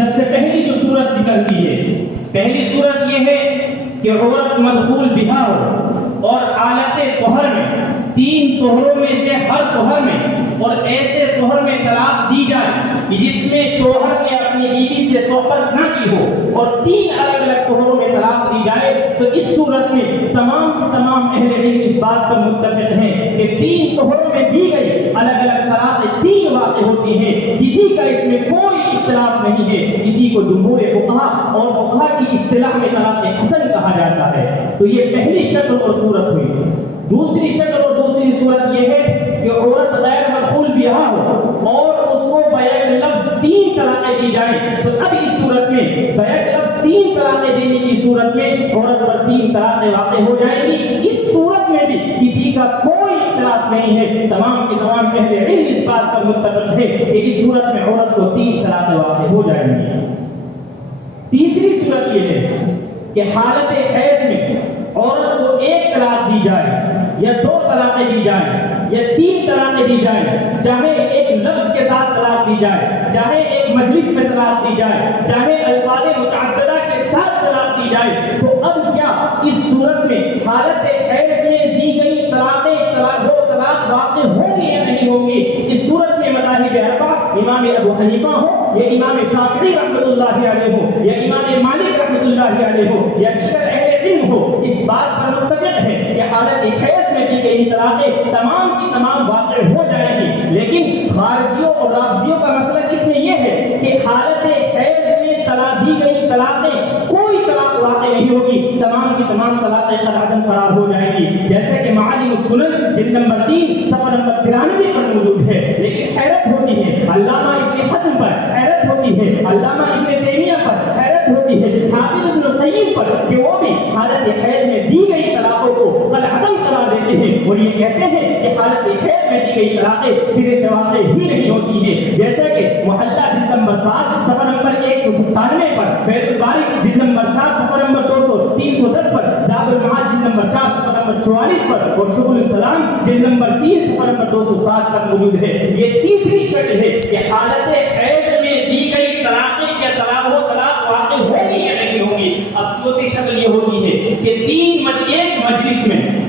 سب سے پہلی جو صورت ذکر کی ہے، پہلی صورت یہ ہے کہ عورت مدخول بہا ہو اور حالت طہر میں، 3 طہروں میں سے ہر طہر میں اور ایسے طہر میں طلاق دی جائے کہ جس میں شوہر نے اپنی بیوی سے صحبت نہ کی ہو، اور 3 الگ الگ طہروں میں طلاق دی جائے، تو اس صورت میں تمام اہل علم اس بات پر متفق ہیں کہ 3 طہروں میں دی گئی الگ الگ طلاق 3 واقع ہوتی ہیں، کسی کا اس میں کوئی اختلاف نہیں ہے، کسی کو جمہور فقہاء اور فقہاء کی اصطلاح میں طلاق حسن کہا جاتا ہے۔ تو یہ پہلی شکل اور صورت ہوئی۔ دوسری شکل اور دوسری صورت یہ ہے کہ عورت غیر مدخول بہا ہو اور اس کو بیک لفظ 3 طلاقیں دی جائیں، تو اب اس صورت میں بیک لفظ 3 طلاقیں دینے کی صورت میں عورت پر 3 طلاقیں واقع ہو جائیں گی۔ اس صورت میں بھی کسی کا کوئی اختلاف نہیں ہے، تمام کے تمام اہل علم اس بات پر متفق ہے کہ اس صورت میں عورت کو 3 طلاقیں واقع ہو جائیں گی۔ تیسری صورت یہ ہے کہ حالت حیض میں عورت کو 1 طلاق دی جائے یا 2 طلاقیں دی جائیں یا 3 طلاقیں دی جائیں، چاہے ایک لفظ کے ساتھ طلاق دی جائے، چاہے ایک مجلس میں طلاق دی جائے، چاہے الفاظ متعددہ کے ساتھ طلاق دی جائے، تو اب کیا اس صورت میں حالت حیض میں دی گئی طلاقیں 2 طلاق واقع ہوں گی یا نہیں ہوں گی؟ اس صورت میں مذاہب اربعہ، امام ابو حنیفہ ہو یا امام شافعی رحمۃ اللہ علیہ ہو یا امام مالک رحمۃ اللہ علیہ ہو یا دیگر اہل علم ہو، اس بات پر متفق ہے کہ حالت حیض میں دی گئی طلاقیں تمام کی تمام واقع ہو جائیں گی۔ لیکن خارجیوں اور رافضیوں کا مسئلہ اس میں یہ ہے کہ حالت حیض میں طلاق دی گئی طلاقیں کوئی طلاق واقع نہیں ہوگی، تمام کی تمام طلاقیں قطعاً قرار ہو جائیں گی، جیسے کہ معالم السنن جلد نمبر 3 صفحہ نمبر 93 پر موجود ہے۔ لیکن حیرت ہوتی ہے علامہ ابن حزم پر، حیرت ہوتی ہے علامہ ابن تیمیہ پر، حیرت ہوتی ہے حافظ ابن القیم پر کہ وہ بھی حالت حیض میں دی گئی طلاقوں کو قطعاً قرار دیتے ہیں اور یہ کہتے ہیں کہ حالت حیض میں دی گئی طلاقیں سرے سے واقع ہی نہیں ہوتی ہیں، جیسا کہ محلہ جلد نمبر 7 صفحہ نمبر 197 پر، فیض الباری جلد نمبر 7 صفحہ نمبر 310 پر، زاد المعاد جلد نمبر 4 صفحہ نمبر 44 پر اور سبل السلام جلد نمبر 3 صفحہ نمبر 207 پر موجود ہے۔ یہ تیسری شکل ہے کہ حالت حیض میں دی گئی طلاقیں یا طلاق واقع ہوگی یا نہیں ہوگی۔ اب چوتھی شکل یہ ہوتی ہے کہ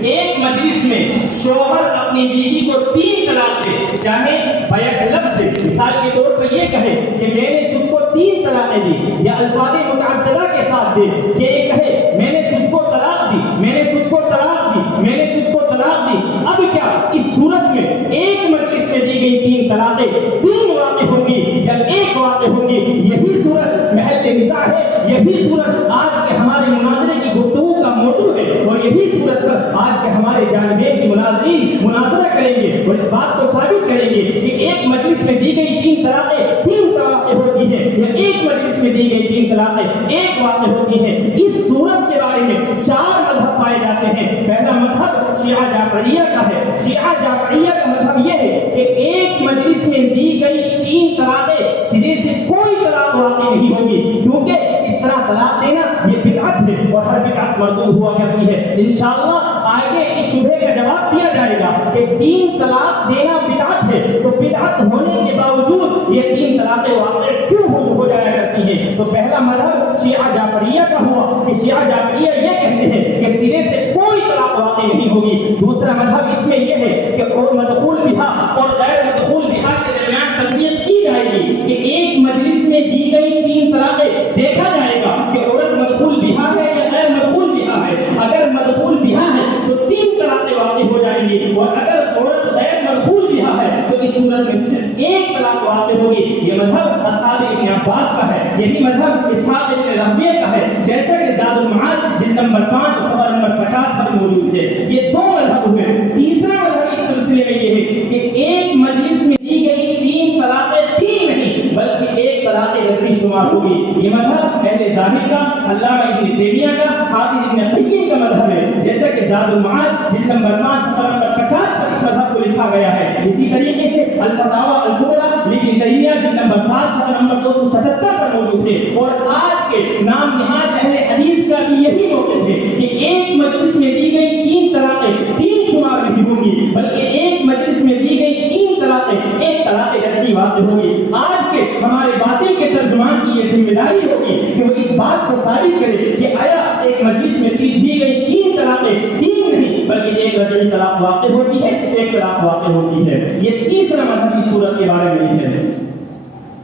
ایک مجلس میں شوہر اپنی بیوی کو 3 طلاق دے، چاہے بیک لفظ سے، مثال کے طور پر یہ کہے کہ میں نے تجھ کو 3 طلاقیں دی، یا الفاظ متعددہ کے ساتھ دے، یہ کہے میں نے تجھ کو طلاق دی، میں نے تجھ کو طلاق دی، میں نے تجھ کو طلاق دی۔ اب کیا اس صورت میں ایک مجلس میں دی گئی 3 طلاقیں 3 واقع ہوں گی یا 1 واقع ہوں گی؟ یہی صورت محل نزاع ہے، یہی صورت آج کے ہمارے مناظرے کی گفتگو کا موضوع ہے، اور یہی صورت پر آج کے ہمارے جانبین کی مناظرین مناظرہ کریں گے اور اس بات کو ثابت کریں گے کہ ایک مجلس میں دی گئی 3 طلاقیں 3 طلاقیں ہوتی ہیں یا ایک مجلس میں دی گئی 3 طلاقیں 1 واقع ہوتی ہیں۔ اس صورت کے بارے میں 4 مذہب پائے جاتے ہیں۔ پہلا مذہب شیعہ جعفریہ کا ہے۔ شیعہ جعفریہ کا مذہب یہ ہے کہ ایک مجلس میں دی گئی 3 طلاقیں سرے سے کوئی طلاق واقع نہیں ہوگی، کیونکہ اس طرح طلاق دینا یہ بدعت ہے اور ہر بدعت مردود ہوا کرتی ہے۔ انشاءاللہ آگے اس شبہے کا جواب دیا جائے گا کہ 3 طلاق دینا بدعت ہے، تو بدعت ہونے کے باوجود یہ 3 طلاقیں واقع کیوں ہو جایا کرتی ہیں؟ تو پہلا مذہب شیعہ جعفریہ کا ہوا کہ شیعہ جعفریہ یہ کہتے ہیں کہ سرے سے کوئی طلاق واقع نہیں ہوگی۔ دوسرا مذہب اس میں یہ ہے کہ مدخول بہا اور غیر مدخول بہا کے درمیان تفریق کی جائے گی کہ ایک مجلس میں دی گئی 3 طلاقیں دیکھا جائے گا کہ عورت مدخول بہا ہے یا غیر مدخول بہا ہے۔ اگر مدخول بہا ہے تو 3 طلاقیں واقع ہو جائیں گی، اور اگر عورت غیر مدخول بہا ہے تو اس صورت میں صرف 1 طلاق واقع ہوگی۔ یہ مذہب اصحاب ابن عباس کا ہے، یہی مذہب اسحاق ابن راہویہ کا ہے، جیسا کہ زاد المعاد جلد نمبر 5 صفحہ نمبر 50 پر موجود ہے۔ یہ 2 مذہب ہوئے۔ تیسرا مذہب اس سلسلے میں یہ ہے کہ ایک مجلس میں دی گئی 3 طلاقیں 3 نہیں بلکہ 1 طلاق لفظی شمار ہوگی۔ یہ مذہب اہل ظاہر کا، علامہ ابن تیمیہ کا، حافظ ابن قیم کا مذہب ہے، جیسا کہ زاد المعاد جلد نمبر 5 صفحہ نمبر 50 پر اس مذہب کو لکھا گیا ہے۔ اسی طریقے سے الفتاوی الکبریٰ لابن تیمیہ جلد نمبر 7 صفحہ نمبر 277 پر موجود ہے۔ اور آج کے نام نہاد اہل حدیث کا بھی یہی موقف ہے کہ ایک مجلس میں دی گئی 3 طلاقیں 3 شمار نہیں ہوں گی بلکہ ایک مجلس میں دی گئی 3 طلاقیں 1 طلاق لفظی واقع ہوگی۔ آج کے ہمارے باطل کے ترجمان کی یہ ذمہ داری ہوگی کہ وہ اس بات کو ثابت کرے کہ آیا ایک مجلس میں دی گئی 3 طلاقیں 3 نہیں بلکہ ایک رجعی طلاق واقع ہوتی ہے، ایک طلاق واقع ہوتی ہے۔ یہ تیسرا مذہب کی صورت کے بارے میں ہے۔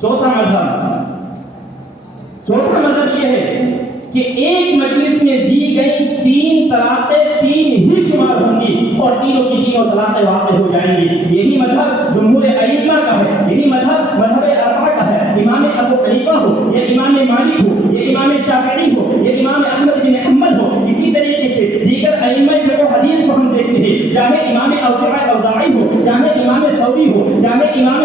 چوتھا مذہب یہ ہے کہ ایک مجلس میں دی گئی 3 طلاقیں 3 ہی شمار ہوں گی اور تینوں کی تینوں طلاقیں واقع ہو جائیں گی۔ یہی مذہب جمہور ائمہ کا ہے، یہی مذہب اربعہ کا ہے۔ امام ابو حنیفہ ہو یا امام مالک ہو یا امام شافعی ہو یا امام احمد بن حنبل ہو، اسی طریقے سے دیگر ائمہ جو حدیث کو ہم دیکھتے ہیں، چاہے امام اوزاعی ہو، چاہے امام ثوری ہو، چاہے امام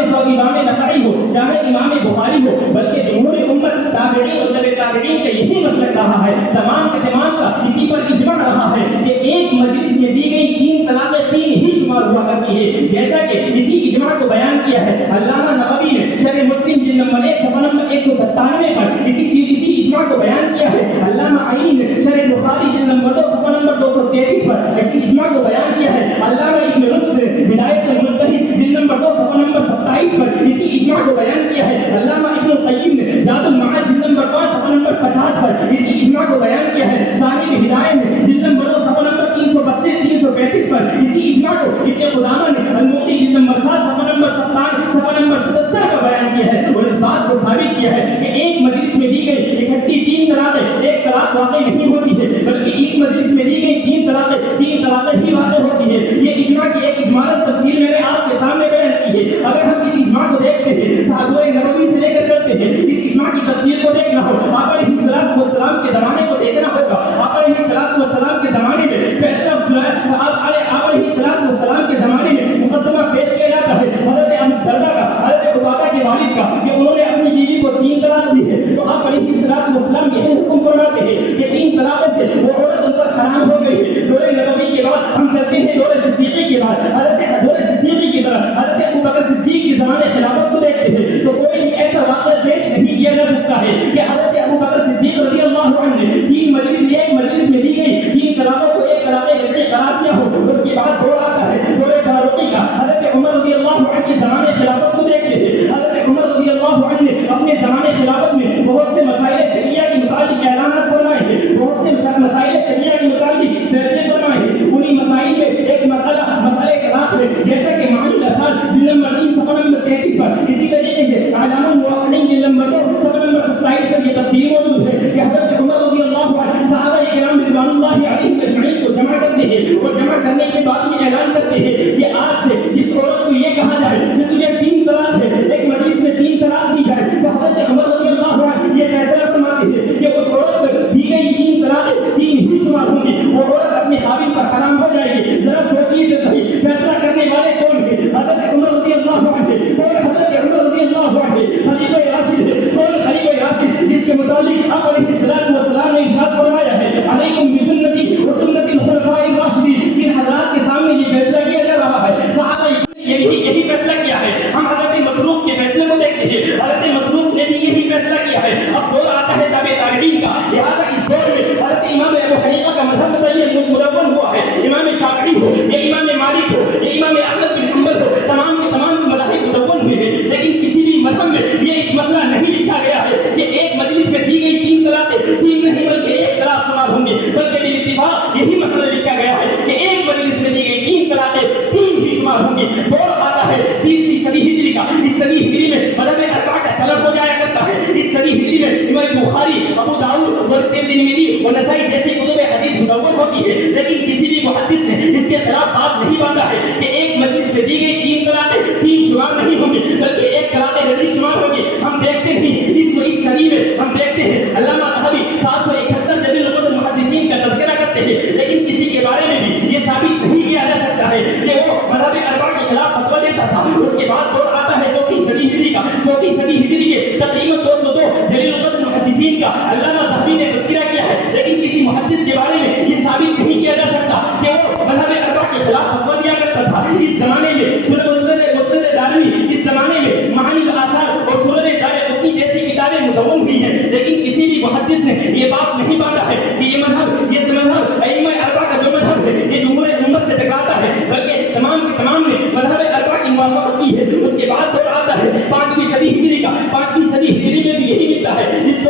نخعی ہو، چاہے امام بخاری ہو، بلکہ جمہور امت تابعین اور تبع تابعین کا یہی مسلک رہا ہے، تمام کے تمام کا اسی پر اجماع رہا ہے کہ ایک مجلس میں دی گئی 3 طلاقیں 3 ہی شمار ہوا کرتی ہے، جیسا کہ اسی اجماع کو بیان کیا ہے علامہ نووی نے شرح مسلم جلد نمبر 1 صفحہ نمبر 197 پر اسی اجماع کو بیان کیا ہے علامہ عین نے شرح بخاری جلد نمبر 2 صفحہ نمبر 233 پر اسی اجماع کو بیان کیا ہے علامہ ابن رشد نے ہدایت المجتہد جلد نمبر 2 صفحہ نمبر 27 پر اسی اجماع کو بیان کیا ہے علامہ ابن القیم نے زاد المعاد جلد نمبر 5 صفحہ نمبر 50 پر اسی اجماع کو بیان کیا ہے صاحب ہدایت نے جلد نمبر 2 صفحہ نمبر 332 335 پر اسی اجماع کو ابن قدامہ نے المغنی جلد نمبر 7 صفحہ نمبر 77 کا بیان کیا ہے اور اس بات کو ثابت کیا ہے کہ ایک مجلس میں دی گئی اکٹھی 3 طلاقیں ایک طلاق واقع نہیں ہوتی ہے، بلکہ ایک مجلس میں دی گئی 3 طلاقیں ہی واقع ہوتی ہے۔ یہ اجماع کی ایک اجمالت تفصیل میں نے آپ کے سامنے بیان کی ہے۔ اگر ہم اس اجماع کو دیکھتے ہیں صحابہ نبوی سے لے کر چلتے ہیں، اس اجماع کی تفصیل کو دیکھنا ہو، آپ علیہ السلام کے زمانے کو دیکھنا ہوگا۔ آپ علیہ السلام کے زمانے میں فیصلہ آپ علیہ السلام کے زمانے میں مقدمہ پیش کیا جاتا ہے حضرت ابوبکر کا، حضرت عبادہ کے والد کا، کہ انہوں نے اپنی بیوی کو 3 طلاق دی ہے، تو آپ علیہ السلام یہ حکم فرماتے ہیں کہ 3 طلاقوں سے وہ عورت ان پر حرام ہو گئی ہے۔ دور نبوی کے بعد ہم چلتے ہیں دور صدیقی کے بعد، دور صدیقی کی طرح حضرت ابوبکر صدیق کے زمانے خلافت کو دیکھتے ہیں تو کوئی بھی ایسا واقعہ پیش نہیں کیا جا سکتا ہے کہ حضرت ابوبکر صدیق رضی اللہ عنہ نے ایک مجلس میں دی گئی 3 طلاقوں کو ایک طلاق رجعی قرار دیا ہو۔ اس کے بعد دور آتا ہے دور فاروقی کا، حضرت عمر رضی اللہ عنہ کے زمانے خلافت کو دیکھتے ہیں۔ حضرت عمر رضی اللہ عنہ نے اپنے زمانے خلافت میں بہت سے مسائل شریعہ کے متعلق اعلانات فرمائے ہیں، بہت سے مسائل شریعہ کے متعلق فیصلے فرمائے ہیں۔ انہی مسائل میں ایک مسئلہ طلاق ہے، جیسا کہ معنی الاساس جلد نمبر 3 صفحہ نمبر 33 پر، اسی طریقے سے اعلام الموقعین جلد نمبر 2 صفحہ نمبر 27 پر یہ تفصیل موجود ہے کہ حضرت عمر رضی اللہ عنہ صحابہ کرام رضوان اللہ علیہم اجمعین کو جمع کرتے ہیں اور جمع کرنے کے بعد یہ اعلان کرتے ہیں کہ آج سے جس عورت کو یہ کہا جائے کہ تجھے 3 طلاق ہے، ایک مجلس میں 3 طلاق دی جائے، تو حضرت عمر رضی اللہ عنہ یہ فیصلہ فرماتے ہیں کہ اس عورت کو دی گئی 3 طلاقیں 3 ہی شمار ہوں گی، وہ عورت اپنے خاوند پر حرام ہو جائے گی۔ ذرا سوچیے تو صحیح، فیصلہ کرنے والے کون ہیں؟ حضرت عمر رضی اللہ عنہ اور حضرت عمر رضی اللہ عنہ خلیفہ راشد اور خلیفہ راشد، جس کے متعلق آپ علیہ السلام نے ارشاد فرمایا ہے علیکم بسنتی و سنت الخلفاء الراشدین۔ ان حضرات کے سامنے یہ فیصلہ کیا جا رہا ہے، صحابہ یہی فیصلہ کیا ہے۔ ہم حضرت مسروق کے فیصلے کو دیکھتے ہیں، حضرت مسروق نے بھی یہی فیصلہ کیا ہے۔ اب دور آتا ہے تابع تابعین کا، لہٰذا اس دور میں حضرت امام ابو حنیفہ کا مذہب مدون ہوا ہے، امام شافعی ہو یا امام مالک ہو یا امام احمد بن حنبل ہو، تمام کے تمام مذاہب مدون ہوئے ہیں، لیکن کسی بھی مذہب میں یہ ایک مسئلہ نہیں لکھا گیا ہے کہ ایک مجلس میں دی گئی 3 طلاقیں 3 نہیں بلکہ 1 طلاق شمار ہوں گی، بلکہ بالاتفاق یہی مسئلہ لکھا گیا ہے کہ ایک مجلس میں دی گئی 3 طلاقیں 3 ہی شمار ہوں گی۔ دور آتا ہے 3ری صدی ہجری کا، اس صدی ہجری میں مذہب اربعہ کا چلن ہو جایا کرتا ہے۔ اس صدی ہجری میں امام بخاری، ابو داؤد اور ترمذی اور نسائی جیسی کتب حدیث مدون ہوتی ہے، لیکن کسی بھی محدث نے اس کے خلاف بات نہیں باندھا ہے کہ ایک مجلس میں دی گئی 3 طلاقیں 3 شمار نہیں ہوں گی بلکہ 1 طلاق رجعی شمار ہوگی۔ ہم دیکھتے ہیں اس صدی میں ہم دیکھتے ہیں علامہ طحاوی 771 جلیل القدر محدثین کا تذکرہ کرتے ہیں، لیکن کسی کے بارے میں بھی یہ ثابت نہیں کیا جا سکتا ہے کہ وہ مذہب اربعہ کے خلاف فتویٰ دیتا تھا۔ اس کے بعد دور آتا ہے 4 صدی ہجری کا، 4 صدی ہجری کے تقریباً 202 جلیل القدر محدثین کا علامہ طحاوی نے تذکرہ کیا ہے، لیکن کسی محدث کے بارے میں یہ ثابت نہیں کیا جا سکتا کہ وہ مذہب اربعہ کے خلاف فتویٰ دیا کرتا تھا۔ اس زمانے میں مسند دارمی، اس زمانے میں معانی الآثار اور سنن دارقطنی جیسی کتابیں مدون ہوئی ہیں، لیکن کسی بھی محدث نے یہ بات نہیں باندھا ہے کہ یہ مذہب ائمہ اربعہ کا جو مذہب ہے یہ جمہور امت سے ٹکراتا ہے، بلکہ تمام کے تمام نے مذہب اربعہ کی موافقت کی ہے۔ اس کے بعد دور آتا ہے 5ویں صدی ہجری کا، 5ویں صدی ہجری میں بھی یہی ملتا ہے۔ اس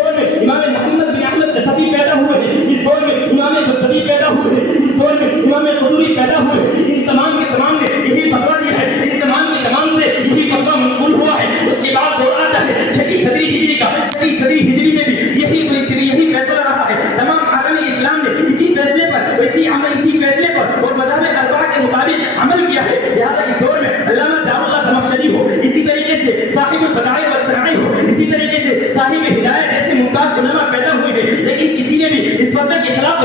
چودھری پیدا ہوئے، ان تمام کے تمام نے یہی فتویٰ دیا ہے، ان تمام کے تمام سے یہی فتویٰ منقول ہوا ہے۔ اس کے بعد دور آتا ہے 6 صدی ہجری کا، 6 صدی ہجری میں بھی یہی فیصلہ رہا ہے۔ تمام عالم اسلام نے اسی فیصلے پر اسی فیصلے پر اور مذہب اربعہ کے مطابق عمل کیا ہے۔ لہٰذا اس دور میں علامہ جام اللہ زمخشری ہو، اسی طریقے سے صاحب البدائع والصنائع ہو، اسی طریقے سے صاحب ہدایت جیسے ممتاز علماء پیدا ہوئے ہیں، لیکن کسی نے بھی اس فتوے کے خلاف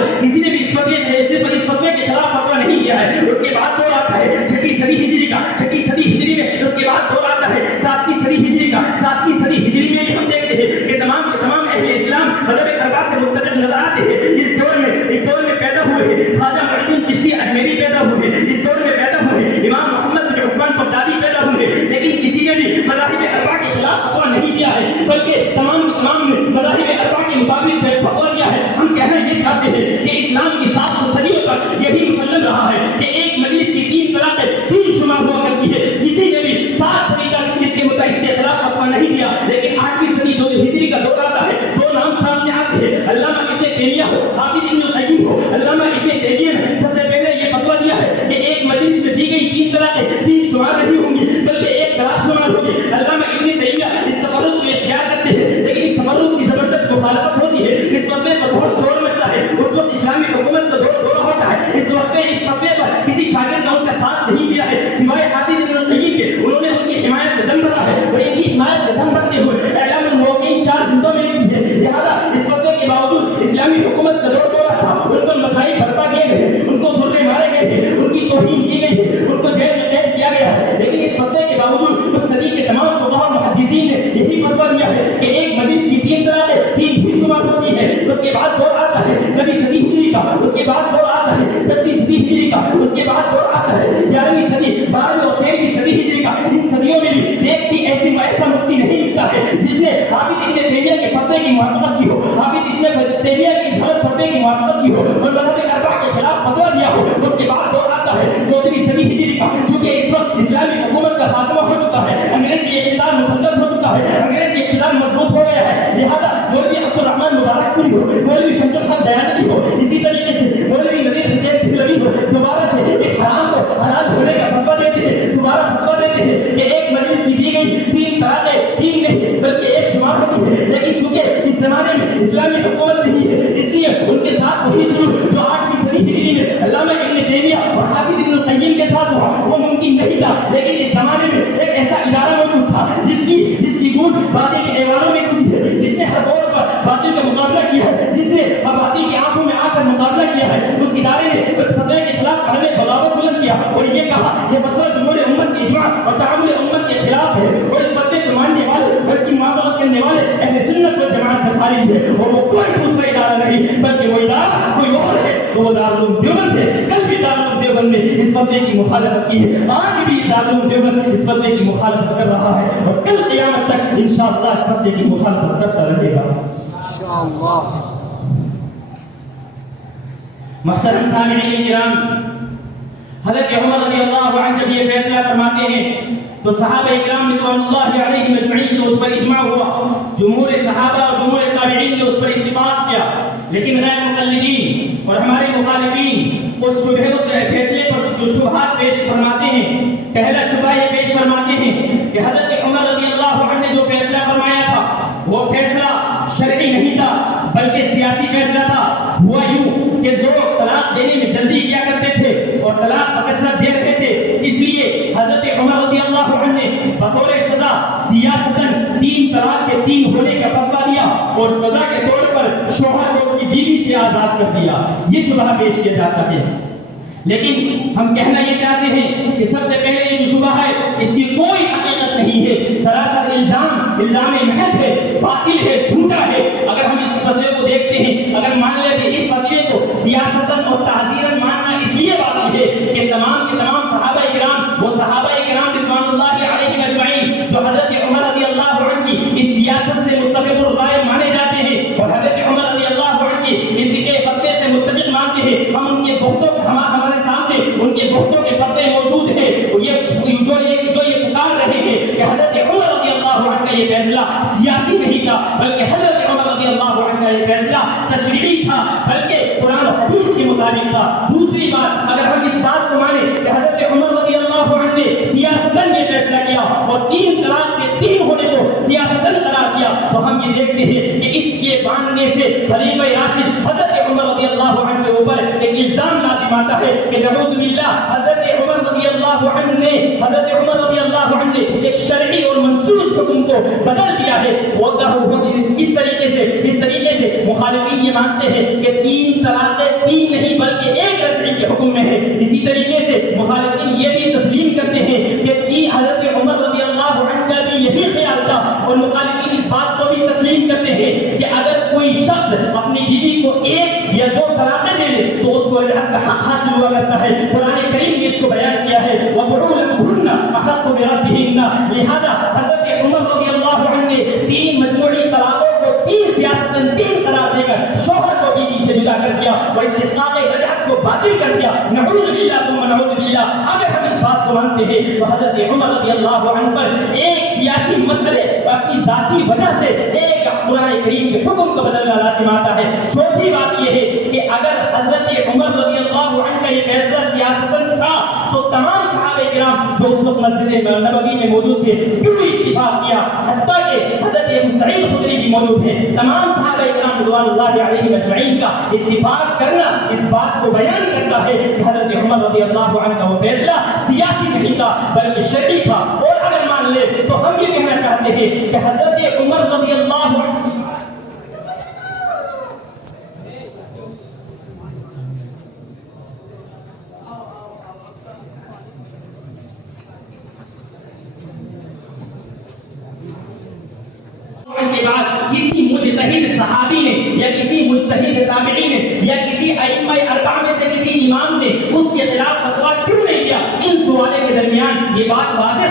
فتویٰ نہیں کیا ہے۔ اس کے بعد دور آتا ہے 6 صدی ہجری کا، 6 صدی ہجری میں اس کے بعد دور آتا ہے 7 صدی ہجری کا۔ 7 صدی ہجری میں ہم دیکھتے ہیں کہ تمام کے تمام اہل اسلام مذہب اربعہ سے متفق نظر آتے ہیں۔ اس دور میں پیدا ہوئے ہیں خواجہ معین الدین چشتی اجمیری پیدا ہوئے ہیں، اس دور میں پیدا ہوئے امام محمد بن عثمان بغدادی پیدا ہوئے، لیکن کسی نے بھی مذاہب اربعہ کے خلاف فتویٰ نہیں دیا ہے، بلکہ تمام نے مذاہب اربعہ کے مطابق فتویٰ دیا ہے۔ ہم کہنا یہ چاہتے ہیں کہ اسلام کی 700 صدیوں تک یہی مسلم رہا ہے کہ ایک مجلس کی 3 طلاقیں 3 شمار ہوا کرتی ہے۔ کسی نے بھی 7 صدی تک اس کے خلاف فتویٰ نہیں دیا، لیکن 8ویں صدی ہجری کا دور آتا ہے، 2 نام سامنے آتے ہیں، علامہ ابن تیمیہ ہو، حافظ ابن القیم ہو۔ علامہ ابن تیمیہ نے سب سے پہلے یہ فتویٰ دیا ہے کہ ایک مجلس میں دی گئی 3 طلاقیں 3 شمار نہیں ہوں گی، بلکہ 1 طلاق شمار ہوگی۔ علامہ ابن تیمیہ اس تفرد کو اختیار کرتے ہیں، لیکن اس تفرد کی زبردست مخالفت ہوتی ہے۔ اس فتوے پر بہت شور مچتا ہے، اس وقت اسلامی حکومت کا دور ہوتا ہے۔ اس فتوے پر کسی شاگرد نے ان کا ساتھ نہیں دیا ہے سوائے حافظ ابن القیم کے۔ انہوں نے ان کی حمایت کا دم بھرا ہے اور ان کی حمایت کا دم بھرتے ہوئے اعلام الموقعین 4 جلدوں میں لکھی ہے۔ لہٰذا اس فتوے کے باوجود اسلامی حکومت کا دور تھا، ان پر مسائل برپا کیے گئے، ان کو درے مارے گئے تھے، ان کی توہین کی گئی ہے، ان کو جیل میں قید کیا گیا ہے، لیکن اس فتوے کے باوجود اس صدی کے تمام فقہاء محدثین نے یہی فتویٰ دیا ہے کہ ایک مجلس کی 3 طلاقیں 3 ہی شمار ہوتی ہے۔ اس کے بعد دور آتا ہے 9ویں صدی ہجری کا، اس کے بعد دور آتا ہے 10ویں صدی ہجری کا، اس کے بعد دور آتا ہے 11ویں صدی، 12ویں اور 13ویں صدی ہجری کا۔ ان صدیوں میں بھی ایک بھی ایسا مفتی نہیں ملتا ہے جس نے حافظ ابن تیمیہ کے فتوے کی موافقت کی ہو، حافظ ابن تیمیہ کی غلط فتوے کی موافقت کی ہو اور مذہب اربعہ کے خلاف فتویٰ دیا ہو۔ اس کے بعد دور آتا ہے 14ویں صدی ہجری کا، کیونکہ اس وقت اسلامی حکومت کا خاتمہ ہو چکا ہے، انگریزی اقتدار مسلط ہو چکا ہے، انگریزی اقتدار مضبوط ہو گیا ہے۔ لہٰذا مولوی عبدالرحمن مبارک پوری ہو، مولوی شمس الحق دیانتی ہو، اسی طریقے سے مولوی نذیر حسین دہلوی ہو، دوبارہ سے ایک حرام کو حلال ہونے کا فتویٰ دیتے ہیں، دوبارہ فتویٰ دیتے ہیں کہ ایک مجلس کی دی گئی 3 طلاقیں 3 نہیں بلکہ 1 شمار ہوتی ہے۔ لیکن چونکہ اس زمانے میں اسلامی حکومت نہیں ہے، اس لیے ان کے ساتھ وہی سلوک جو 8ویں صدی ہجری میں علامہ ابن تیمیہ اور حافظ ابن القیم کے ساتھ ہوا وہ ممکن نہیں تھا، لیکن اس زمانے میں ایک ایسا ادارہ موجود تھا جس کی گونج باطل کے ایوانوں میں گونجی ہے، جس نے ہر دور پر باطل کا مقابلہ کیا ہے، جس نے باطل کی آنکھوں میں آ کر مقابلہ کیا ہے۔ اس ادارے نے اس فتوے کے خلاف ہمیں بغاوت بلند کیا اور یہ کہا یہ فتویٰ جمہور امت کی اجماع اور تعامل امت کے خلاف ہے اور اس فتوے کو ماننے والے اور اس کی معاملت کرنے والے اہل سنت و جماعت سے خارج ہے اور وہ کوئی دوسرا ادارہ نہیں بلکہ وہ ادارہ کوئی اور ہے، تو وہ دارالعلوم دیوبند ہے۔ کل بھی دارالعلوم دیوبند نے اس فتوے کی مخالفت کی ہے، آج بھی دارالعلوم دیوبند اس فتوے کی مخالفت کر رہا ہے اور کل قیامت تک انشاءاللہ اس فتوے کی مخالفت کرتا رہے گا انشاءاللہ۔ محترم سامعین کرام، حضرت عمر رضی اللہ عنہ جب یہ فیصلہ فرماتے ہیں تو صحابہ اکرام رضوان اللہ علیہم اجمعین نے اس پر اجماع ہوا، جمہور صحابہ اور جمہور تابعین نے اس پر اتفاق کیا، لیکن غیر مقلدین اور ہمارے مخالفین اس شبہے سے فیصلے پر جو شبہات پیش فرماتے ہیں، پہلا شبہ یہ پیش فرماتے ہیں کہ حضرت عمر رضی اللہ عنہ نے جو فیصلہ فرمایا تھا وہ فیصلہ شرعی نہیں تھا بلکہ سیاسی فیصلہ تھا۔ ہوا یوں کہ 2 طلاق دینے میں جلدی کیا کرتے تھے اور طلاق بکثرت دے رہے تھے، اس لیے حضرت عمر رضی اللہ عنہ نے بطور سزا سیاستاً 3 طلاق کے 3 ہونے کا فتویٰ دیا اور سزا کے طور پر شوہر کو اس کی بیوی سے آزاد کر دیا۔ یہ شبہ پیش کیا جاتا ہے، لیکن ہم کہنا یہ چاہتے ہیں کہ سب سے پہلے یہ شبہ ہے اس کی کوئی حقیقت نہیں ہے، سراسر الزام محض ہے، باطل ہے، جھوٹا ہے۔ اگر ہم اس فتوے کو دیکھتے ہیں، اگر مان لیں کہ اس فتوے کو سیاستاً اور تعزیراً ماننا اس لیے باطل ہے کہ تمام کے تمام صحابہ کرام وہ صحابہ کرام رضوان اللہ علیہم اجمعین جو حضرت عمر رضی اللہ عنہ کی اس سیاست سے متفق الرائے مانے جاتے ہیں اور حضرت عمر رضی اللہ عنہ کی اس کے فتوے سے متفق مانتے ہیں، ہم ان کے بہتوں ہمارے سامنے ان کے بہتوں کے فتوے موجود ہیں، جو یہ پکار رہے ہیں کہ حضرت عمر رضی اللہ عنہ کا یہ فیصلہ سیاسی نہیں تھا بلکہ حضرت عمر رضی اللہ عنہ کا یہ فیصلہ تشریعی تھا، بلکہ بھی دیکھتے ہیں کہ اس کے باندھنے سے خلیفہ راشد حضرت عمر رضی اللہ عنہ کے اوپر ایک الزام لازم آتا ہے کہ نعوذ باللہ حضرت عمر رضی اللہ عنہ نے ایک شرعی اور منسوخ حکم کو بدل دیا ہے. اس طریقے سے مخالفین یہ مانتے ہیں کہ 3 طلاقیں 3 نہیں بلکہ 1 درجے کے حکم میں ہے. اسی طریقے سے مخالفین یہ بھی تسلیم کرتے ہیں کہ حضرت عمر رضی اللہ عنہ کا بھی یہی خیال تھا, اور مخالفین اس بات کو بھی تسلیم کرتے ہیں کہ اگر کوئی شخص اپنی بیوی کو 1 یا 2 طلاقیں دے لے تو اس کو رجعت کا حق حاصل ہوا کرتا ہے. قرآن کریم نے اس کو بیان کیا ہے وَبُعُولَتُهُنَّ أَحَقُّ بِرَدِّهِنَّ. لہذا حضرت عمر رضی اللہ عنہ نے 3 مجموعی طلاقوں کو 3 سیاستاً 3 قرار دے کر شوہر کو بیوی سے جدا کر دیا اور استحقاق رجعت کو باطل کر دیا. نعوذ باللہ ثم نعوذ باللہ. اگر ہم اس بات کو مانتے ہیں تو حضرت عمر رضی اللہ عنہ پر ایک سیاسی مسئلے اپنی ذاتی وجہ سے ایک قرآن کریم کے حکم کو بدلنا لازم آتا ہے. چوتھی بات یہ ہے کہ اگر حضرت عمر رضی اللہ عنہ کا یہ فیصلہ سیاستاً تھا تو تمام صحابہ کرام جو اس وقت مسجد نبوی میں موجود تھے کیوں اتفاق کیا, حتیٰ کہ حضرت ابو سعید خدری بھی موجود ہیں. تمام صحابہ کرام رضوان اللہ علیہم اجمعین کا اتفاق کرنا اس بات کو بیان کرتا ہے کہ حضرت عمر رضی اللہ عنہ کا وہ فیصلہ سیاسی نہیں تھا بلکہ شرعی تھا. اور اگر مان لے تو ہم یہ کہنا چاہتے ہیں کہ حضرت عمر رضی اللہ عنہ کے بعد کسی مجتہد صحابی نے یا کسی مجتہد تابعی نے یا کسی ائمہ اربعہ میں سے کسی امام نے اس کے خلاف فتویٰ کیوں نہیں کیا؟ ان سوالوں کے درمیان یہ بات واضح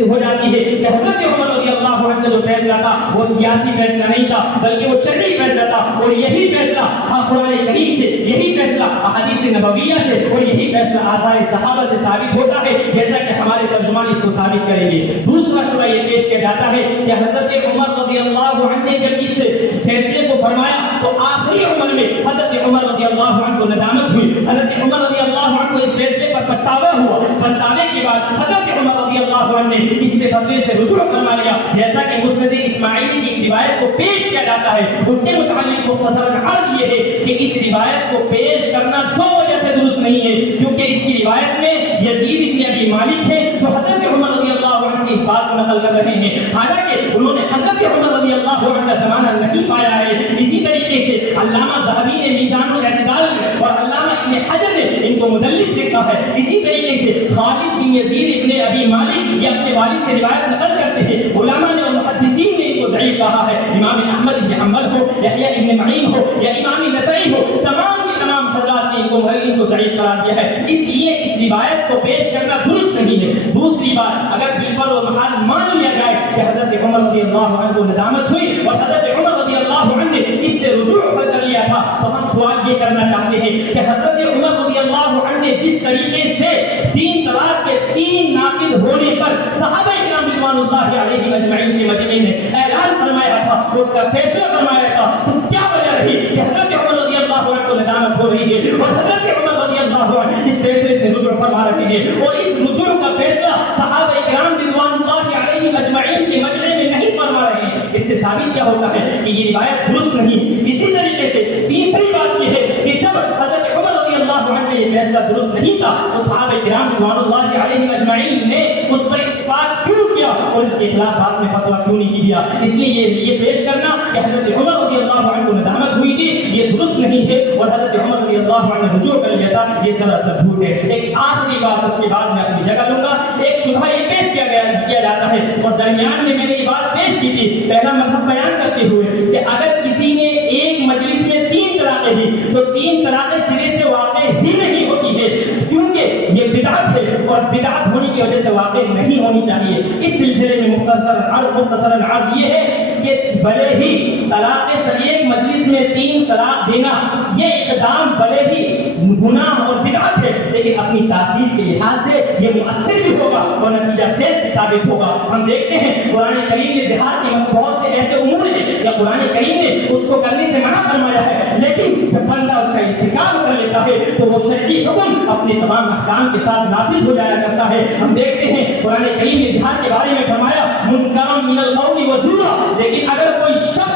ہو جاتی ہے کہ حضرت عمر رضی اللہ عنہ کا جو فیصلہ تھا وہ سیاسی فیصلہ نہیں تھا بلکہ وہ شرعی فیصلہ تھا. اور یہی فیصلہ قرآن کریم سے, یہی فیصلہ احادیث نبویہ سے اور یہی فیصلہ آثار صحابہ سے ثابت ہوتا ہے, جیسا کہ ہمارے ترجمان اس کو ثابت کریں گے. دوسرا شبہ یہ پیش کیا جاتا ہے کہ حضرت عمر رضی اللہ عنہ نے جب اس فیصلے کو فرمایا تو آخری عمر میں حضرت عمر رضی اللہ عنہ کو ندامت ہوئی. حضرت عمر رضی اللہ عنہ کو اس فیصلے پر پچھتاوا ہوا. پچھتاوے کے بعد حضرت عمر رضی اللہ عنہ نے اس سے فیصلے سے رجوع فرما لیا, جیسا کہ مسند اسماعیلی کی روایت کو پیش کیا جاتا ہے. اس کے متعلق مختصراً عرض یہ ہے کہ اس روایت کو پیش کرنا 2 وجہ سے درست نہیں ہے, کیونکہ اس کی روایت میں یزید بن ابی مالک ہے جو حضرت عمر رضی اللہ عنہ سے اس بات کو نقل کر رہے ہیں, حالانکہ انہوں نے حضرت عمر رضی اللہ عنہ کا زمانہ نہیں پایا ہے. اسی طریقے سے علامہ ذہبی نے میزان الاعتدال میں اور علامہ ابن حجر نے ان کو مدلس لکھا ہے. اسی طریقے سے خالد بن یزید ابن ابی مالک یہ اپنے والد سے روایت نقل کرتے ہیں. علماء نے اور محدثین نے ان کو ضعیف کہا ہے. امام احمد بن حنبل ہو, یحییٰ ابن معین ہو یا امام نسائی ہو, تمام حضرات نے ان کو ضعیف قرار دیا ہے. اس لیے اس روایت کو پیش کرنا درست نہیں ہے. دوسری بات, اگر بالفرض و محال مان لیا جائے کہ حضرت عمر رضی اللہ عنہ کو ندامت ہوئی اور حضرت عمر رضی اللہ عنہ نے اس سے رجوع کر لیا تھا, تو ہم سوال یہ کرنا چاہتے ہیں کہ حضرت عمر رضی اللہ عنہ نے جس طریقے سے 3 طلاق کے 3 نافذ ہونے پر صحابہ کرام رضوان اللہ علیہم اجمعین کے مجمع میں اعلان فرمایا تھا, اس کا فیصلہ فرمایا تھا, تو کیا وجہ رہی کہ حضرت عمر رضی اللہ عنہ کو ندامت ہو رہی ہے اور حضرت عمر رضی اللہ عنہ اس فیصلے سے رجوع فرما رہے ہیں, اور اس رجوع کا فیصلہ صحابہ کرام رضوان اللہ علیہم اجمعین کے مجمع میں نہیں فرما رہے ہیں؟ اس سے ثابت کیا ہوتا ہے کہ یہ روایت درست نہیں. اسی طریقے سے تیسری بات یہ ہے کہ جب حضرت عمر رضی اللہ عنہ کا یہ فیصلہ درست نہیں تھا تو صحابہ کرام رضوان اللہ علیہم اجمعین نے اس پر اتفاق کیوں کیا اور اس کے خلاف آپ نے فتویٰ کیوں نہیں کیا؟ اس لیے یہ پیش کرنا کہ حضرت عمر رضی اللہ عنہ کو ندامت ہوئی تھی یہ درست نہیں ہے, اور حضرت عمر رضی اللہ عنہ نے رجوع کر لیا تھا, یہ سراسر جھوٹ ہے. ایک آخری بات, اس کے بعد میں اپنی جگہ لوں گا. ایک شبہ یہ پیش کیا جاتا ہے اور درمیان میں نے یہ بات پیش کی تھی پہلا مطلب بیان کرتے ہوئے کہ اگر کسی نے ایک مجلس میں 3 طلاقیں دی تو 3 طلاقیں سرے سے واقع ہی نہیں ہوتی ہے, کیونکہ یہ بدعت ہے اور بدعت ہونے کی وجہ سے واقع نہیں ہونی چاہیے. اس سلسلے میں مختصراً عرض یہ ہے کہ بھلے ہی طلاق سے ایک مجلس میں 3 طلاق دینا یہ اقدام بھلے ہی گناہ اور بدعت ہے, لیکن اپنی تاثیر کے لحاظ سے یہ مؤثر بھی ہوگا اور نتیجہ خیز ثابت ہوگا. ہم دیکھتے ہیں قرآن کریم نے زہار کے بہت سے ایسے امور ہیں کہ قرآن کریم نے اس کو کرنے سے منع فرمایا ہے, لیکن جب بندہ اس کا ارتکاب کر لیتا ہے تو وہ شرعی حکم اپنے تمام احکام کے ساتھ نافذ ہو جایا کرتا ہے. ہم دیکھتے ہیں قرآن کریم نے زہار کے بارے میں فرمایا منکرا من القول وزورا, لیکن اگر کوئی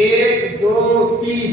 1 2 3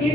3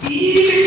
3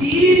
3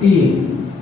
3।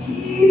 3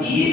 3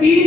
3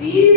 3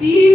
3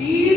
3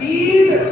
3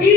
3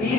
3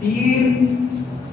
3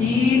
3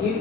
3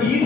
3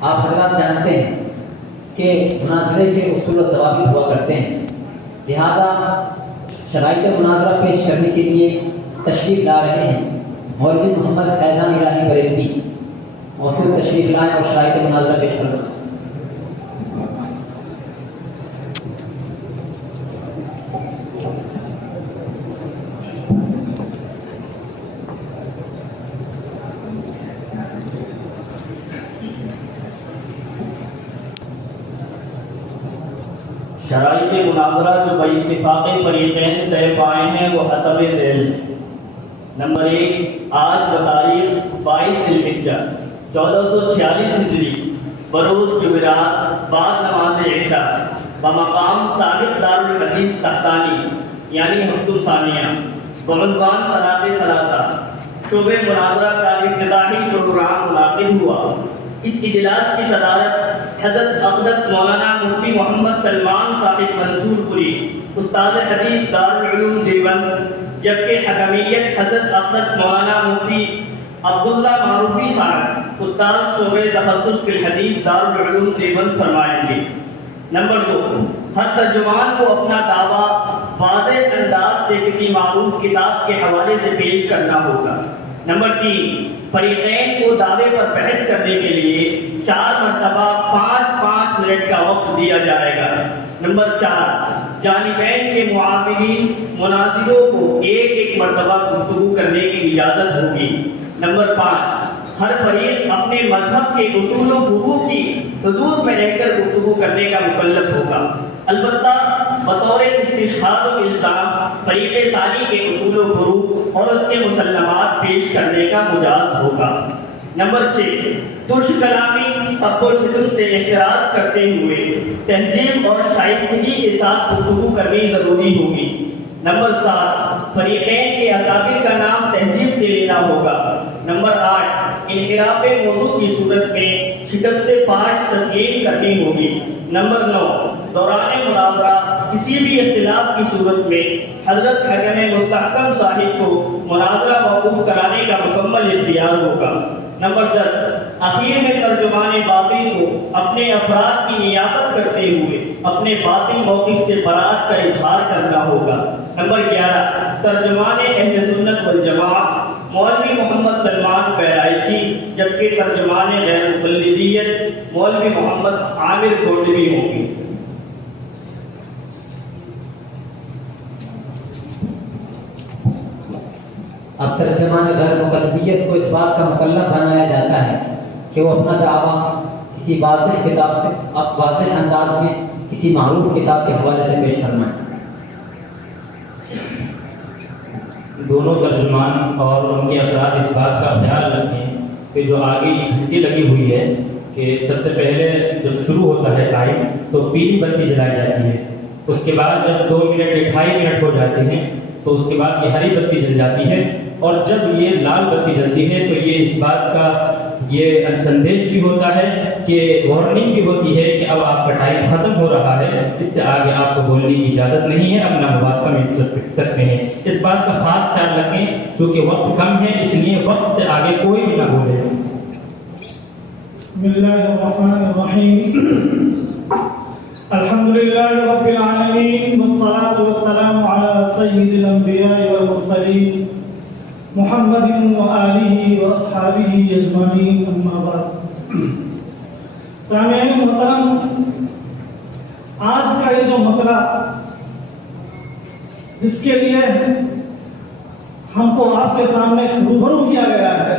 آپ حضرات جانتے ہیں کہ مناظرے کے اصول و ضوابط ہوا کرتے ہیں، لہذا شرائط مناظرہ پیش کرنے کے لیے تشریف لا رہے ہیں مولوی محمد فیضان الہی بریلوی، موصول تشریف لائیں اور شرائط مناظرہ پیش کر دیں۔ شرائط مناظرہ جو باتفاق فریقین طے پائے ہیں وہ حسب ذیل ہیں۔ نمبر 1، آج بتاریخ 22 ذی الحجہ 1446 ہجری بروز جمعرات بعد نماز عشاء بمقام صاحب دارالحدیث تحتانی یعنی ہفتہ ثانیہ بعنوان صلاۃ ثلاثہ شعبہ مناظرہ کا افتتاحی پروگرام منعقد ہوا۔ اس اجلاس کی صدارت حضرت اقدس مولانا مفتی محمد سلمان صاحب منصور پوری استاد حدیث دارالعلوم دیوبند، جبکہ حکمیت حضرت اقدس مولانا مفتی عبداللہ معروفی صاحب استاد شعبہ تخصص فی الحدیث دارالعلوم دیوبند فرمائیں گے۔ نمبر 2، ہر ترجمان کو اپنا دعویٰ واضح انداز سے کسی معروف کتاب کے حوالے سے پیش کرنا ہوگا۔ نمبر 3، فریقین کو دعوے پر بحث کرنے کے لیے 4 مرتبہ 5 منٹ کا وقت دیا جائے گا۔ نمبر 4، جانبین کے معاملین مناظروں کو 1 مرتبہ گفتگو کرنے کی اجازت ہوگی۔ نمبر 5، ہر فریق اپنے مذہب کے اصول و حقوق کی حدود میں رہ کر گفتگو کرنے کا مکلف ہوگا، البتہ بطور استشہاد و الزام فریق ثانی کے اصول و فروع اور اس کے مسلمات پیش کرنے کا مجاز ہوگا۔ نمبر 6، ترش کلامی سب و شتم سے احتراز کرتے ہوئے تہذیب اور شائستگی کے ساتھ گفتگو کرنی ضروری ہوگی۔ نمبر 7، فریقین کے اکابر کا نام تہذیب سے لینا ہوگا۔ نمبر 8، انحراف موضوع کی صورت میں شکست فاش تسلیم کرنی ہوگی۔ نمبر 9، دوران مناظرہ کسی بھی اختلاف کی صورت میں حضرت حکم مستحکم صاحب کو مناظرہ موقوف کرانے کا مکمل اختیار ہوگا۔ نمبر 10، اخیر میں ترجمان باطل کو اپنے افراد کی نیابت کرتے ہوئے اپنے باطل موقف سے برات کا اظہار کرنا ہوگا۔ نمبر 11، ترجمان اہل سنت والجماعت مولوی محمد سلمان بہرائچی، جبکہ ترجمان غیر مقلدیت مولوی محمد عامر گولڈوی ہوں گے۔ اب ترجمان غیر مقلدیت کو اس بات کا مکلف بنایا جاتا ہے کہ وہ اپنا دعویٰ کسی واضح کتاب سے اب واضح انداز میں کسی معروف کتاب کے حوالے سے پیش کرنا ہے۔ دونوں ترجمان اور ان کے افراد اس بات کا خیال رکھیں کہ جو آگے گھنٹی لگی ہوئی ہے کہ سب سے پہلے جب شروع ہوتا ہے ٹائم تو پیلی بتی جلائی جاتی ہے، اس کے بعد جب 2 منٹ 2.5 منٹ ہو جاتے ہیں تو اس کے بعد یہ ہری بتی جل جاتی ہے، اور جب یہ لال بتی جلتی ہے تو یہ اس بات کا یہ سندیش بھی ہوتا ہے کہ وارننگ بھی ہوتی ہے کہ اب آپ کا ٹائم ختم ہو رہا ہے، اس سے آگے آپ کو بولنے کی اجازت نہیں ہے، اپنا مواد سمیٹ سکتے ہیں۔ اس بات کا خاص خیال رکھیں کیونکہ وقت کم ہے، اس لیے وقت سے آگے کوئی بھی نہ بولے۔ بسم اللہ الرحمن الرحیم، الحمدللہ رب العالمین والصلاة والسلام علی سید الانبیاء والمرسلین محمد وآلہ واصحابہ اجمعین، اما بعد۔ سامعین محترم، آج کا یہ جو مسئلہ جس کے لیے ہم کو آپ کے سامنے روبرو کیا گیا ہے،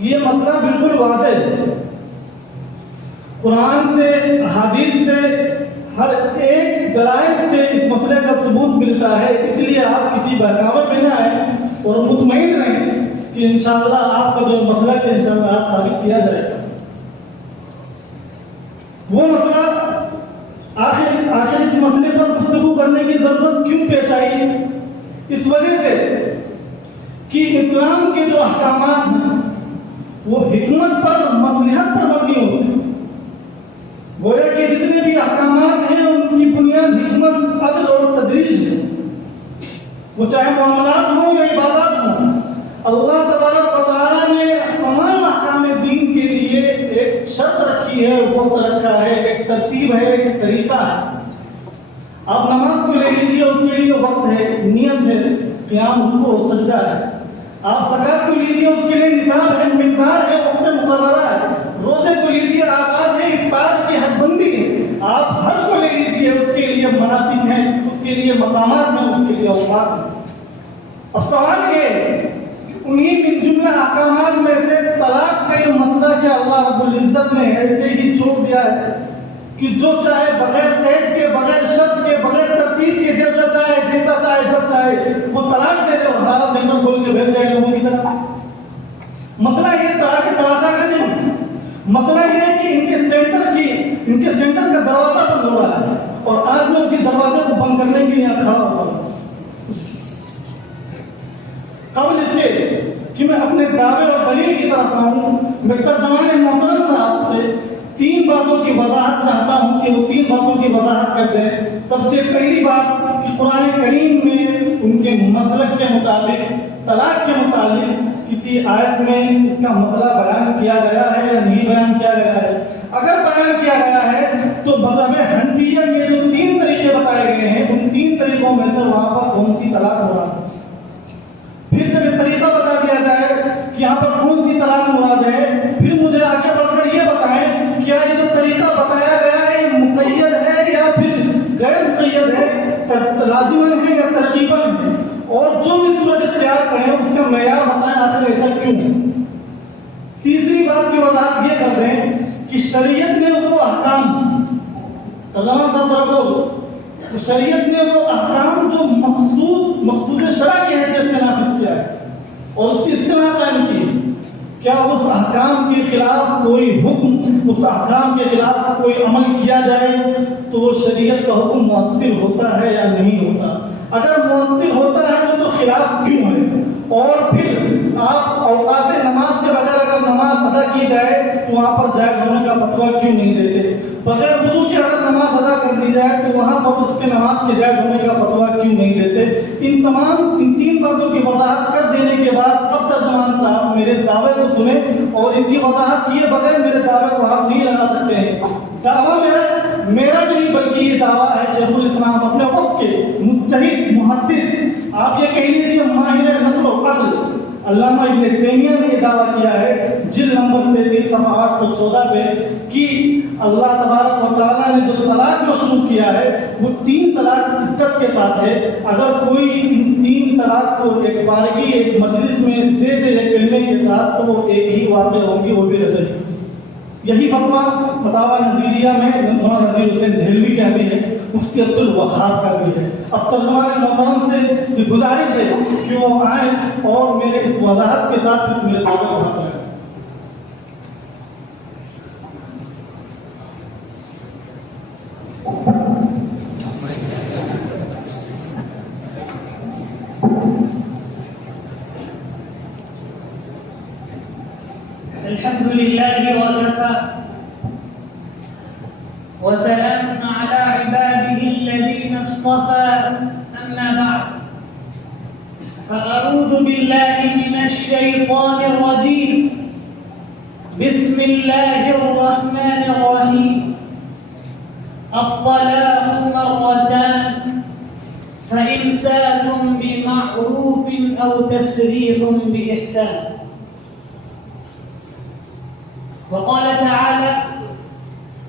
یہ مسئلہ بالکل واضح ہے، قرآن سے حدیث سے ہر ایک دلائل سے اس مسئلے کا ثبوت ملتا ہے، اس لیے آپ کسی بہکاوٹ میں نہ آئیں اور مطمئن رہیں کہ انشاءاللہ آپ کا جو مسئلہ ہے انشاءاللہ آپ ثابت کیا جائے گا۔ وہ مسئلہ آخر اس مسئلے پر گفتگو کرنے کی ضرورت کیوں پیش آئی؟ اس وجہ سے کہ اسلام کے جو احکامات ہیں وہ حکمت پر مصلحت پر مبنی ہوتے ہیں۔ گویا کہ جتنے بھی احکامات ہیں ان کی بنیاد حکمت، عدل اور تدریج ہے، وہ چاہے معاملات ہوں یا عبادات ہوں۔ اللہ تبارک و تعالیٰ نے تمام احکام دین کے لیے ایک ترتیب ہے، ایک طریقہ ہے. آپ نماز کو لے لیجیے، اس کے لیے وقت ہے، نیت ہے، قیام رکوع و سجدہ ہے. آپ زکات کو لیجیے، اس کے لیے نصاب ہے، مقدار ہے، وقت مقررہ ہے. روزے کو لیجیے، آغاز ہے، افطار کی حد بندی ہے. آپ حج کو لے لیجیے، اس کے لیے مناسک ہیں، اس کے لیے مقامات ہیں، اس کے لیے اوقات ہیں. اب سوال یہ ہے کہ انہیں من جملہ احکامات میں سے طلاق کا یہ مسئلہ کہ اللہ رب العزت نے ایسے ہی چھوڑ دیا ہے کہ جو چاہے بغیر قید کے، بغیر شرط کے، بغیر ترتیب کے، جیسا چاہے، جیسا چاہے، جب چاہے وہ طلاق دے دے اور حالات سینٹر کھول کے بھیج جائے لوگوں کی طرف. مسئلہ یہ طلاق تلاشا کا نہیں، مسئلہ یہ ہے کہ ان کے سینٹر کا دروازہ بند ہو رہا ہے اور آج میں اسی دروازے کو بند کرنے کے لیے یہاں کھڑا ہوا ہوں. قبل اس سے کہ میں اپنے دعوے اور دلیل کی طرف آؤں، میں ترجمان محترم صاحب سے 3 باتوں کی وضاحت چاہتا ہوں کہ وہ 3 باتوں کی وضاحت کر دیں. سب سے پہلی بات کہ قرآن کریم میں ان کے مسلک کے مطابق طلاق کے متعلق کسی آیت میں اس کا مسئلہ بیان کیا گیا ہے یا نہیں بیان کیا گیا ہے. اگر بیان کیا گیا ہے تو مذہب حنفیہ میں جو 3 طریقے بتائے گئے ہیں، ان 3 طریقوں میں سے وہاں پر کون سی طلاق ہو رہا ہے. پھر جب یہ طریقہ بتا دیا جائے کہ یہاں پر کون سی طلاق مراد ہے، پھر مجھے آگے بڑھ کر یہ بتائیں کیا یہ جو طریقہ بتایا گیا ہے یہ مقید ہے یا پھر غیر مقید ہے، لازماً ہے یا ترغیباً ہے، اور جو بھی صورت اختیار کریں اس کا معیار بتائیں آخر ایسا کیوں. تیسری بات کی وضاحت یہ کر دیں کہ شریعت میں وہ احکام شریعت نے وہ احکام جو مقصود شرع کی حیثیت سے نافذ کیا ہے اور اس کی اصطلاح قائم کی، کیا اس احکام کے خلاف کوئی حکم، اس احکام کے خلاف کوئی عمل کیا جائے تو وہ شریعت کا حکم مؤثر ہوتا ہے یا نہیں ہوتا. اگر مؤثر ہوتا ہے تو خلاف کیوں ہے. اور پھر آپ اوقات نماز کے بغیر اگر نماز ادا کی جائے تو وہاں پر جائز ہونے کا فتویٰ کیوں نہیں دیتے. بغیر وضو کے اگر نماز ادا کر دی جائے تو وہاں پر اس کے نماز کے جائز ہونے کا فتویٰ کیوں نہیں دیتے. ان 3 باتوں کی وضاحت کر دینے کے بعد اب ترجمان صاحب میرے دعوے کو سنیں اور ان کی وضاحت کیے بغیر میرے دعوے کو آپ نہیں لگا سکتے ہیں. دعویٰ میرا نہیں بلکہ یہ دعویٰ ہے شیخ الاسلام اپنے وقت کے مجتہد محدث، آپ یہ کہہ لیجیے ماہر نقل و عقل علامہ ابن تیمیہ نے یہ دعویٰ کیا ہے جلد نمبر 33 صفحہ 814 پہ کہ اللہ تبارک و تعالیٰ نے جو طلاق مشروع کیا ہے وہ 3 طلاق عدت کے ساتھ ہے. اگر کوئی ان 3 طلاق کو ایک بارگی ایک مجلس میں دے دے کلمے کے ساتھ تو وہ ایک ہی واقع ہوگی، وہ بھی رضی. یہی فتویٰ فتاویٰ نظیریہ میں مولانا نذیر حسین دہلوی کا بھی ہے، مفتی عبد الوہاب کا بھی ہے. اب ترجمان محترم سے گزارش ہے کہ وہ آئیں اور میرے اس وضاحت کے ساتھ میرے دعوے کو حاصل کریں. الحمد لله وكفى وسلام على عباده الذين اصطفى أما بعد فأعوذ بالله من الشيطان الرجيم بسم الله الرحمن الرحيم الطلاق مرتان فإمساك بمعروف أو تسريح بإحسان. وقال تعالى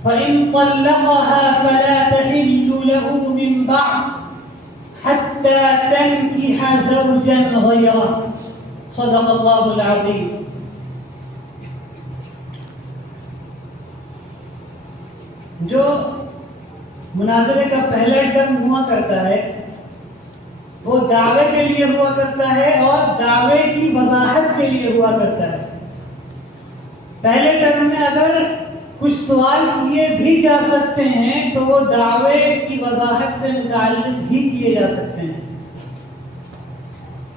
فإن طلقها فلا تحل له من بعد حتى تنكح زوجا غيره. صدق الله العظيم. جو مناظرے کا پہلا ٹرم ہوا کرتا ہے وہ دعوے کے لیے ہوا کرتا ہے اور دعوے کی وضاحت کے لیے ہوا کرتا ہے. پہلے ٹرم میں اگر کچھ سوال کیے بھی جا سکتے ہیں تو وہ دعوے کی وضاحت سے متعلق بھی کیے جا سکتے ہیں.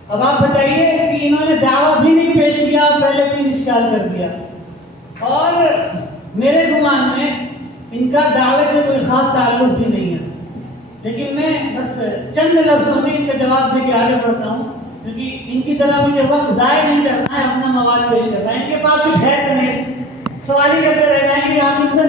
اب آپ بتائیے کہ انہوں نے دعویٰ بھی نہیں پیش کیا، پہلے 3 اشکال کر دیا، اور میرے گمان میں ان کا دعوے سے کوئی خاص تعلق بھی نہیں ہے. لیکن میں بس چند لفظوں میں ان کا جواب دے کے آگے بڑھتا ہوں کیونکہ ان کی طرح مجھے وقت ضائع نہیں کرنا ہے، اپنا مواد پیش کرنا ہے. ان کے پاس کچھ ہے تو نہیں، سوال ہی کرتے رہ جائیں گے آپ ادھر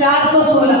416।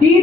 3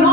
9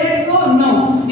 109,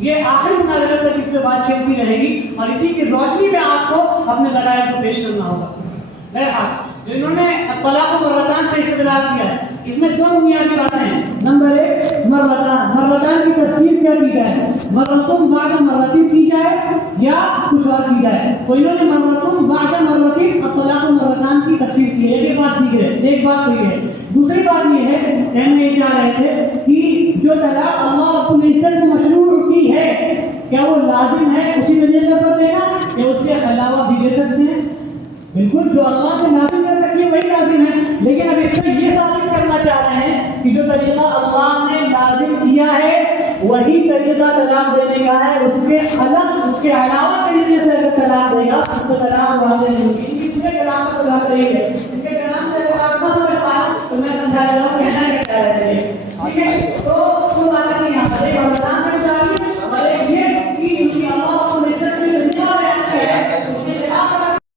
یہ آخری مناظرے تک اس پہ بات چلتی رہے گی اور اسی کی روشنی میں آپ کو اپنے دلائل کو پیش کرنا ہوگا. بہرحال جو انہوں نے طلاق مرتان سے استدلال کیا ہے اس میں دو بنیادی باتیں ہیں. نمبر ایک مرتان کی تفسیر کیا کی جائے, مرتون بعد مرتین کی جائے یا کچھ اور کی جائے. تو انہوں نے مرتون بعد مرتین اور طلاق مرتان کی تفسیر کی ہے. ایک بات ٹھیک ہے, ایک بات تو یہ ہے. دوسری بات یہ ہے کہنے یہ چاہ رہے تھے کہ جو طلاق اللہ رب العزت کو مشروع کی ہے کیا وہ لازم ہے اسی طریقے پر دینا یا اس کے علاوہ بھی دے سکتے ہیں؟ بالکل, جو اللہ نے لازم کر رکھی ہے وہی لازم ہے. لیکن اب اس میں یہ ثابت کرنا چاہ رہے ہیں کہ جو طریقہ اللہ نے لازم کیا ہے وہی طریقہ طلاق دینے کا ہے, اس کے الگ اس کے علاوہ طریقے سے اگر طلاق دے گا تو طلاق واضح نہیں ہوگی. اس کے کلام کا طلاق رہی ہے, اس کے کلام سے اگر آپ نہ سمجھ پائیں تو میں سمجھا رہا ہوں کہنا کیا چاہ رہے ہیں. ٹھیک ہے, تو بات نہیں یہاں پر